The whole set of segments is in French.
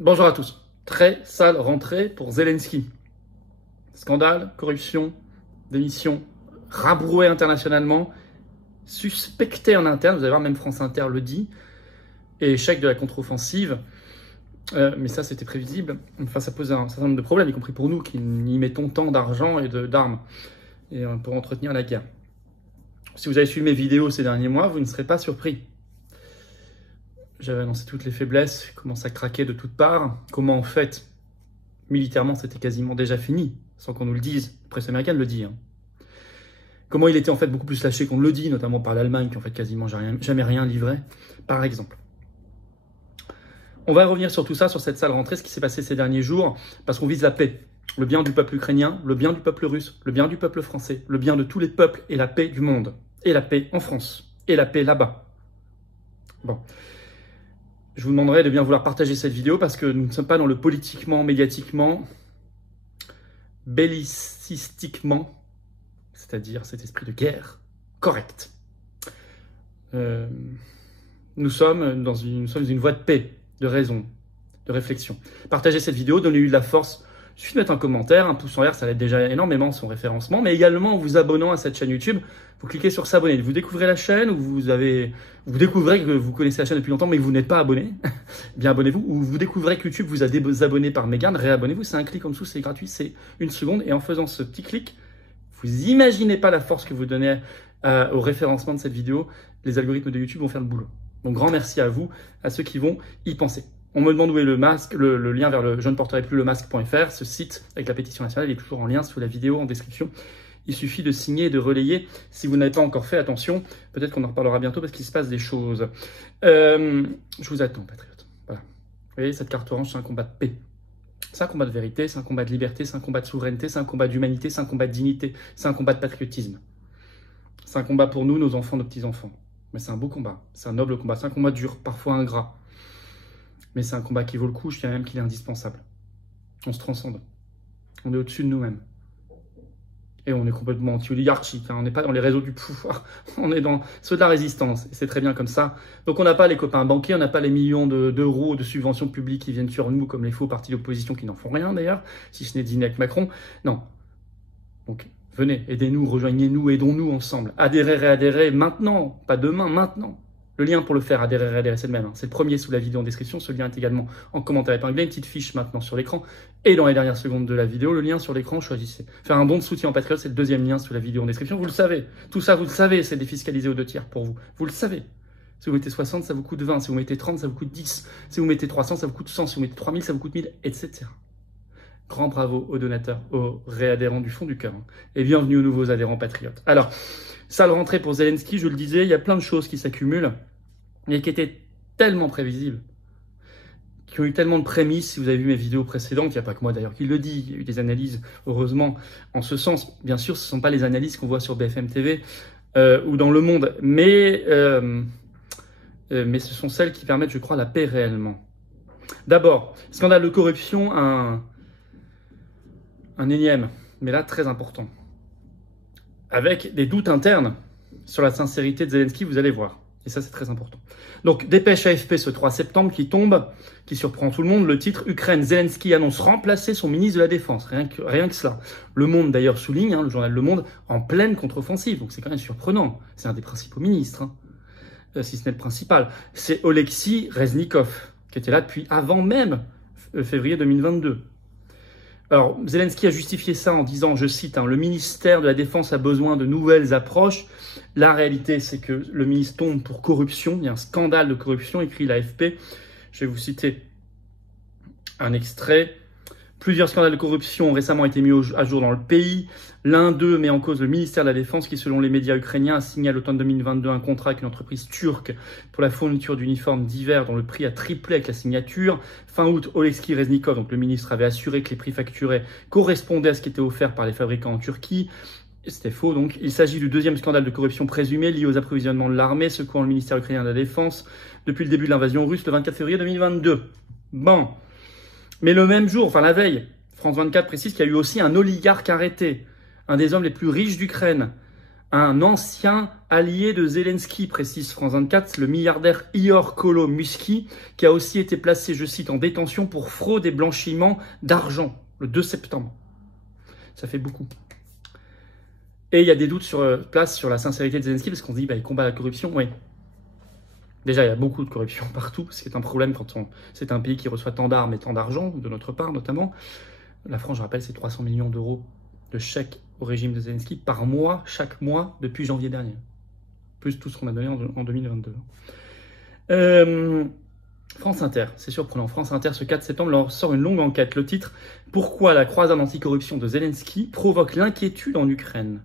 Bonjour à tous. Très sale rentrée pour Zelensky. Scandale, corruption, démission, rabroué internationalement, suspecté en interne, vous allez voir, même France Inter le dit, et échec de la contre-offensive. Mais ça, c'était prévisible. Enfin, ça pose un certain nombre de problèmes, y compris pour nous, qui y mettons tant d'argent et d'armes pour entretenir la guerre. Si vous avez suivi mes vidéos ces derniers mois, vous ne serez pas surpris. J'avais annoncé toutes les faiblesses, comment ça craquait de toutes parts, comment en fait, militairement, c'était quasiment déjà fini, sans qu'on nous le dise. La presse américaine le dit. Comment il était en fait beaucoup plus lâché qu'on ne le dit, notamment par l'Allemagne, qui en fait quasiment jamais rien livré, par exemple. On va revenir sur tout ça, sur cette sale rentrée, ce qui s'est passé ces derniers jours, parce qu'on vise la paix. Le bien du peuple ukrainien, le bien du peuple russe, le bien du peuple français, le bien de tous les peuples et la paix du monde. Et la paix en France. Et la paix là-bas. Bon. Je vous demanderai de bien vouloir partager cette vidéo parce que nous ne sommes pas dans le politiquement, médiatiquement, bellicistiquement, c'est-à-dire cet esprit de guerre, correct. Nous sommes dans une voie de paix, de raison, de réflexion. Partagez cette vidéo, donnez-lui de la force. Il suffit de mettre un commentaire, un pouce en l'air, ça aide déjà énormément son référencement, mais également en vous abonnant à cette chaîne YouTube, vous cliquez sur s'abonner. Vous découvrez la chaîne, ou vous découvrez que vous connaissez la chaîne depuis longtemps, mais que vous n'êtes pas abonné, bien abonnez-vous, ou vous découvrez que YouTube vous a désabonné par mégarde, réabonnez-vous, c'est un clic en dessous, c'est gratuit, c'est 1 seconde, et en faisant ce petit clic, vous imaginez pas la force que vous donnez au référencement de cette vidéo, les algorithmes de YouTube vont faire le boulot. Donc grand merci à vous, à ceux qui vont y penser. On me demande où est le masque, le lien vers le je ne porterai plus le masque.fr, ce site avec la pétition nationale, il est toujours en lien sous la vidéo en description. Il suffit de signer et de relayer. Si vous n'avez pas encore fait, attention, peut-être qu'on en reparlera bientôt parce qu'il se passe des choses. Je vous attends, patriotes. Voilà. Vous voyez, cette carte orange, c'est un combat de paix. C'est un combat de vérité, c'est un combat de liberté, c'est un combat de souveraineté, c'est un combat d'humanité, c'est un combat de dignité, c'est un combat de patriotisme. C'est un combat pour nous, nos enfants, nos petits-enfants. Mais c'est un beau combat, c'est un noble combat, c'est un combat dur, parfois ingrat. Mais c'est un combat qui vaut le coup, je dirais même qu'il est indispensable. On se transcende. On est au-dessus de nous-mêmes. Et on est complètement anti-oligarchique. On n'est pas dans les réseaux du pouvoir. On est dans ceux de la résistance. Et c'est très bien comme ça. Donc on n'a pas les copains banquiers, on n'a pas les millions d'euros de subventions publiques qui viennent sur nous, comme les faux partis d'opposition qui n'en font rien d'ailleurs, si ce n'est dîner avec Macron. Non. Donc venez, aidez-nous, rejoignez-nous, aidons-nous ensemble. Adhérez, réadhérez maintenant, pas demain, maintenant. Le lien pour le faire, adhérer, c'est le même. C'est le premier sous la vidéo en description. Ce lien est également en commentaire épinglé. Une petite fiche maintenant sur l'écran. Et dans les dernières secondes de la vidéo, le lien sur l'écran, choisissez. Faire un don de soutien en Patriote, c'est le deuxième lien sous la vidéo en description. Vous le savez. Tout ça, vous le savez, c'est défiscalisé aux 2 tiers pour vous. Vous le savez. Si vous mettez 60, ça vous coûte 20. Si vous mettez 30, ça vous coûte 10. Si vous mettez 300, ça vous coûte 100. Si vous mettez 3000, ça vous coûte 1000, etc. Grand bravo aux donateurs, aux réadhérents du fond du cœur. Et bienvenue aux nouveaux adhérents patriotes. Alors, sale rentrée pour Zelensky, je le disais, il y a plein de choses qui s'accumulent. Mais qui étaient tellement prévisibles, qui ont eu tellement de prémices. Si vous avez vu mes vidéos précédentes, il n'y a pas que moi d'ailleurs qui le dit, il y a eu des analyses, heureusement, en ce sens. Bien sûr, ce ne sont pas les analyses qu'on voit sur BFM TV ou dans Le Monde, mais ce sont celles qui permettent, je crois, la paix réellement. D'abord, scandale de corruption, un énième, mais là très important, avec des doutes internes sur la sincérité de Zelensky, vous allez voir. Et ça, c'est très important. Donc, dépêche AFP ce 3 septembre qui tombe, qui surprend tout le monde. Le titre, Ukraine, Zelensky annonce remplacer son ministre de la Défense. Rien que cela. Le Monde, d'ailleurs, souligne, le journal Le Monde, en pleine contre-offensive. Donc, c'est quand même surprenant. C'est un des principaux ministres, si ce n'est le principal. C'est Oleksiy Reznikov, qui était là depuis avant même février 2022. Alors, Zelensky a justifié ça en disant, je cite, le ministère de la Défense a besoin de nouvelles approches. La réalité, c'est que le ministre tombe pour corruption. Il y a un scandale de corruption, écrit l'AFP. Je vais vous citer un extrait. Plusieurs scandales de corruption ont récemment été mis à jour dans le pays. L'un d'eux met en cause le ministère de la Défense qui, selon les médias ukrainiens, a signé à l'automne 2022 un contrat avec une entreprise turque pour la fourniture d'uniformes d'hiver dont le prix a triplé avec la signature. Fin août, Oleksiy Reznikov, donc le ministre, avait assuré que les prix facturés correspondaient à ce qui était offert par les fabricants en Turquie. C'était faux, donc. Il s'agit du deuxième scandale de corruption présumé lié aux approvisionnements de l'armée, secouant le ministère ukrainien de la Défense depuis le début de l'invasion russe le 24 février 2022. Bon. Mais le même jour, enfin la veille, France 24 précise qu'il y a eu aussi un oligarque arrêté, un des hommes les plus riches d'Ukraine, un ancien allié de Zelensky, précise France 24, le milliardaire Ihor Kolomoïski, qui a aussi été placé, je cite, en détention pour fraude et blanchiment d'argent le 2 septembre. Ça fait beaucoup. Et il y a des doutes sur place sur la sincérité de Zelensky, parce qu'on se dit, il combat la corruption, oui. Déjà, il y a beaucoup de corruption partout, ce qui est un problème quand c'est un pays qui reçoit tant d'armes et tant d'argent, de notre part notamment. La France, je rappelle, c'est 300 millions d'euros de chèques au régime de Zelensky par mois, chaque mois, depuis janvier dernier. Plus tout ce qu'on a donné en 2022. France Inter, c'est surprenant. France Inter, ce 4 septembre, leur sort une longue enquête. Le titre « Pourquoi la croisade anticorruption de Zelensky provoque l'inquiétude en Ukraine ?»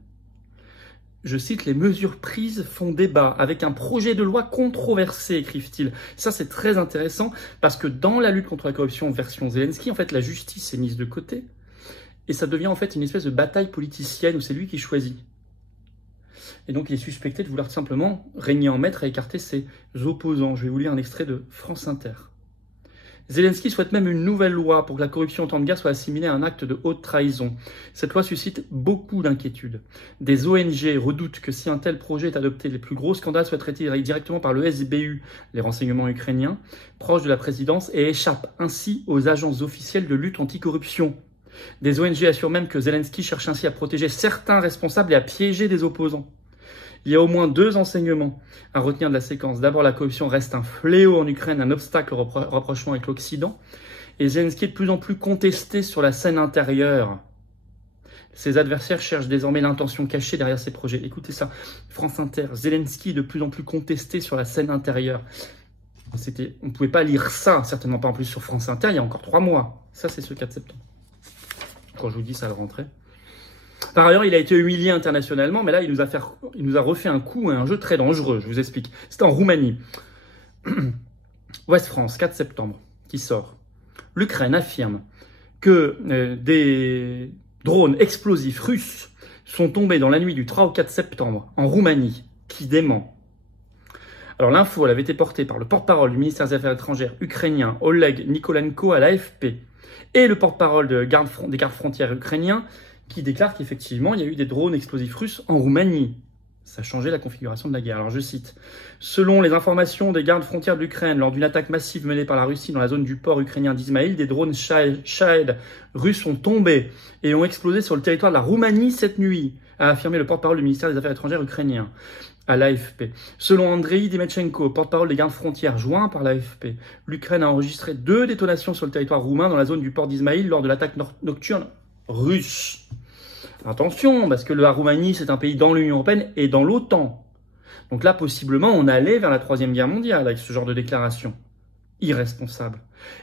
Je cite, « Les mesures prises font débat avec un projet de loi controversé », écrivent-ils. Ça, c'est très intéressant parce que dans la lutte contre la corruption version Zelensky, en fait, la justice est mise de côté et ça devient en fait une espèce de bataille politicienne où c'est lui qui choisit. Et donc, il est suspecté de vouloir tout simplement régner en maître et écarter ses opposants. Je vais vous lire un extrait de France Inter. Zelensky souhaite même une nouvelle loi pour que la corruption en temps de guerre soit assimilée à un acte de haute trahison. Cette loi suscite beaucoup d'inquiétudes. Des ONG redoutent que si un tel projet est adopté, les plus gros scandales soient traités directement par le SBU, les renseignements ukrainiens, proches de la présidence, et échappent ainsi aux agences officielles de lutte anticorruption. Des ONG assurent même que Zelensky cherche ainsi à protéger certains responsables et à piéger des opposants. Il y a au moins 2 enseignements à retenir de la séquence. D'abord, la corruption reste un fléau en Ukraine, un obstacle au rapprochement avec l'Occident. Et Zelensky est de plus en plus contesté sur la scène intérieure. Ses adversaires cherchent désormais l'intention cachée derrière ses projets. Écoutez ça, France Inter, Zelensky est de plus en plus contesté sur la scène intérieure. On ne pouvait pas lire ça, certainement pas en plus sur France Inter, il y a encore 3 mois. Ça, c'est ce 4 septembre. Quand je vous dis ça, le rentrer. Par ailleurs, il a été humilié internationalement, mais là, il nous a refait un coup, un jeu très dangereux, je vous explique. C'était en Roumanie. Ouest France, 4 septembre, qui sort. L'Ukraine affirme que des drones explosifs russes sont tombés dans la nuit du 3 au 4 septembre en Roumanie, qui dément. Alors l'info, elle avait été portée par le porte-parole du ministère des Affaires étrangères ukrainien, Oleg Nikolenko, à l'AFP, et le porte-parole des gardes-frontières ukrainiens, qui déclare qu'effectivement, il y a eu des drones explosifs russes en Roumanie. Ça a changé la configuration de la guerre. Alors je cite, « Selon les informations des gardes-frontières de l'Ukraine, lors d'une attaque massive menée par la Russie dans la zone du port ukrainien d'Izmaïl, des drones Shahed russes sont tombés et ont explosé sur le territoire de la Roumanie cette nuit », a affirmé le porte-parole du ministère des Affaires étrangères ukrainien à l'AFP. Selon Andrei Dimetchenko, porte-parole des gardes-frontières joint par l'AFP, l'Ukraine a enregistré 2 détonations sur le territoire roumain dans la zone du port d'Izmaïl lors de l'attaque nocturne russe. Attention, parce que la Roumanie, c'est un pays dans l'Union européenne et dans l'OTAN. Donc là, possiblement, on allait vers la 3e guerre mondiale avec ce genre de déclaration. Irresponsable.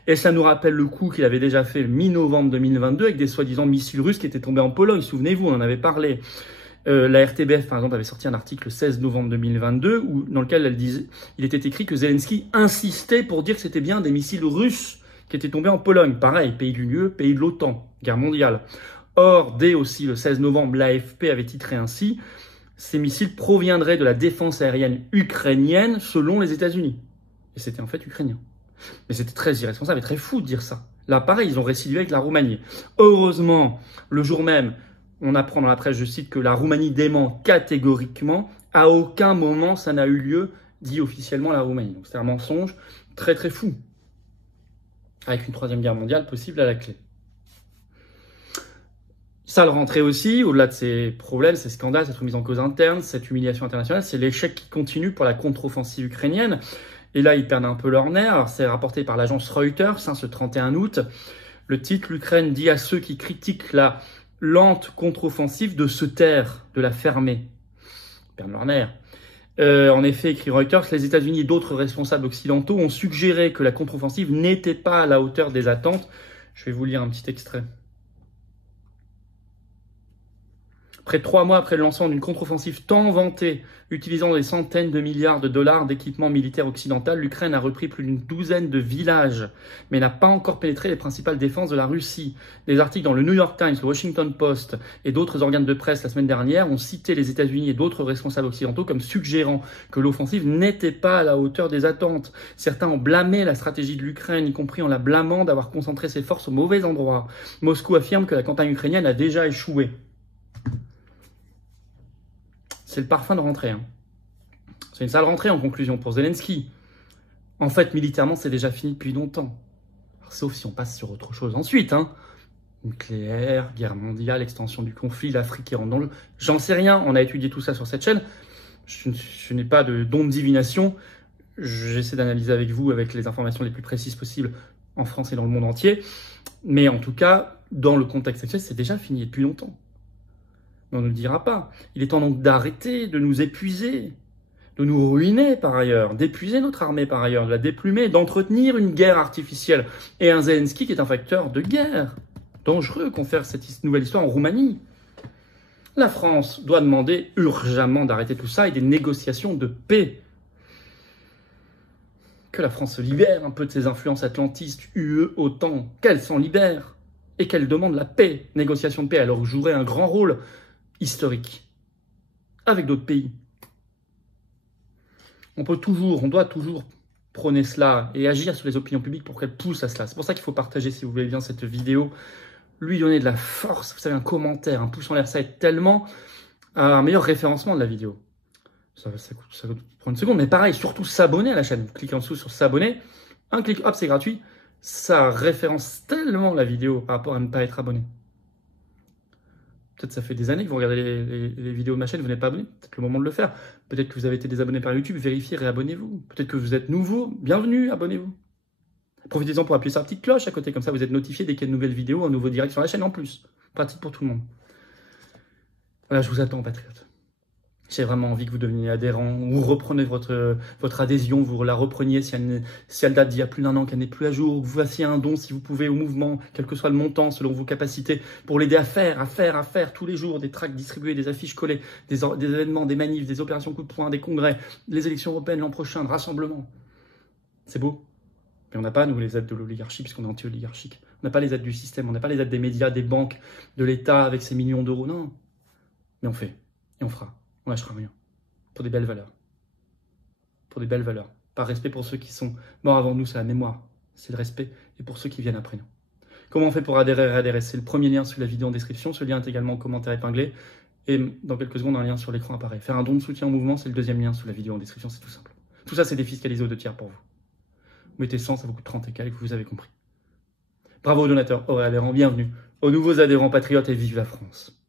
Et ça nous rappelle le coup qu'il avait déjà fait mi-novembre 2022 avec des soi-disant missiles russes qui étaient tombés en Pologne. Souvenez-vous, on en avait parlé. La RTBF, par exemple, avait sorti un article le 16 novembre 2022 dans lequel il était écrit que Zelensky insistait pour dire que c'était bien des missiles russes qui étaient tombés en Pologne. Pareil, pays de l'UE, pays de l'OTAN, guerre mondiale. Or, dès aussi le 16 novembre, l'AFP avait titré ainsi « Ces missiles proviendraient de la défense aérienne ukrainienne selon les États-Unis ». Et c'était en fait ukrainien. Mais c'était très irresponsable et très fou de dire ça. Là, pareil, ils ont récidivé avec la Roumanie. Heureusement, le jour même, on apprend dans la presse, je cite, que la Roumanie dément catégoriquement. À aucun moment, ça n'a eu lieu, dit officiellement la Roumanie. Donc c'est un mensonge très très fou. Avec une 3e guerre mondiale possible à la clé. Ça le rentrait aussi, au-delà de ces problèmes, ces scandales, cette remise en cause interne, cette humiliation internationale, c'est l'échec qui continue pour la contre-offensive ukrainienne. Et là, ils perdent un peu leur nerf. Alors, c'est rapporté par l'agence Reuters, ce 31 août. Le titre, l'Ukraine dit à ceux qui critiquent la lente contre-offensive de se taire, de la fermer. Ils perdent leur nerf. En effet, écrit Reuters, les États-Unis et d'autres responsables occidentaux ont suggéré que la contre-offensive n'était pas à la hauteur des attentes. Je vais vous lire un petit extrait. Près de 3 mois après le lancement d'une contre-offensive tant vantée, utilisant des centaines de milliards de dollars d'équipements militaires occidental, l'Ukraine a repris plus d'une douzaine de villages, mais n'a pas encore pénétré les principales défenses de la Russie. Des articles dans le New York Times, le Washington Post et d'autres organes de presse la semaine dernière ont cité les États-Unis et d'autres responsables occidentaux comme suggérant que l'offensive n'était pas à la hauteur des attentes. Certains ont blâmé la stratégie de l'Ukraine, y compris en la blâmant d'avoir concentré ses forces au mauvais endroit. Moscou affirme que la campagne ukrainienne a déjà échoué. c'est le parfum de rentrée. Hein. C'est une sale rentrée en conclusion pour Zelensky. En fait, militairement, c'est déjà fini depuis longtemps. Alors, sauf si on passe sur autre chose ensuite. Hein. Nucléaire, guerre mondiale, extension du conflit, l'Afrique qui rentre dans le... J'en sais rien, on a étudié tout ça sur cette chaîne. Je n'ai pas de don de divination. J'essaie d'analyser avec vous, avec les informations les plus précises possibles en France et dans le monde entier. Mais en tout cas, dans le contexte actuel, c'est déjà fini depuis longtemps. Mais on ne le dira pas. Il est temps donc d'arrêter de nous épuiser, de nous ruiner par ailleurs, d'épuiser notre armée par ailleurs, de la déplumer, d'entretenir une guerre artificielle. Et un Zelensky qui est un facteur de guerre dangereux qu'on fait cette nouvelle histoire en Roumanie. La France doit demander urgemment d'arrêter tout ça et des négociations de paix. Que la France se libère un peu de ses influences atlantistes, UE, OTAN, qu'elle s'en libère et qu'elle demande la paix, négociation de paix. Alors jouerait un grand rôle historique avec d'autres pays. On doit toujours prôner cela et agir sur les opinions publiques pour qu'elles poussent à cela. C'est pour ça qu'il faut partager, si vous voulez bien, cette vidéo, lui donner de la force, vous savez, un commentaire, un pouce en l'air, ça aide tellement à un meilleur référencement de la vidéo. Ça prend une seconde, mais pareil, surtout s'abonner à la chaîne. Vous cliquez en dessous sur s'abonner, un clic, hop, c'est gratuit. Ça référence tellement la vidéo par rapport à ne pas être abonné. Peut-être ça fait des années que vous regardez les vidéos de ma chaîne, vous n'êtes pas abonné. Peut-être le moment de le faire. Peut-être que vous avez été désabonné par YouTube, vérifiez, réabonnez-vous. Peut-être que vous êtes nouveau, bienvenue, abonnez-vous. Profitez-en pour appuyer sur la petite cloche à côté, comme ça vous êtes notifié dès qu'il y a une nouvelle vidéo, un nouveau direct sur la chaîne en plus. Pratique pour tout le monde. Voilà, je vous attends, patriotes. J'ai vraiment envie que vous deveniez adhérent, ou reprenez votre adhésion, vous la repreniez si elle date d'il y a plus d'un an, qu'elle n'est plus à jour, que vous fassiez un don si vous pouvez au mouvement, quel que soit le montant, selon vos capacités, pour l'aider à faire tous les jours, des tracts distribués, des affiches collées, des événements, des manifs, des opérations coup de poing, des congrès, les élections européennes l'an prochain, de rassemblements. C'est beau. Mais on n'a pas, nous, les aides de l'oligarchie, puisqu'on est anti-oligarchique. On n'a pas les aides du système, on n'a pas les aides des médias, des banques, de l'État, avec ses millions d'euros, non. Mais on fait, et on fera. On lâchera rien. Pour des belles valeurs. Pour des belles valeurs. Par respect pour ceux qui sont morts avant nous, c'est la mémoire. C'est le respect. Et pour ceux qui viennent après nous. Comment on fait pour adhérer? C'est le premier lien sous la vidéo en description. Ce lien est également en commentaire épinglé. Et dans quelques secondes, un lien sur l'écran apparaît. Faire un don de soutien au mouvement, c'est le deuxième lien sous la vidéo en description. C'est tout simple. Tout ça, c'est défiscalisé aux 2 tiers pour vous. Vous mettez 100, ça vous coûte 30 et quelques, vous avez compris. Bravo aux donateurs, aux adhérents, bienvenue. Aux nouveaux adhérents patriotes et vive la France.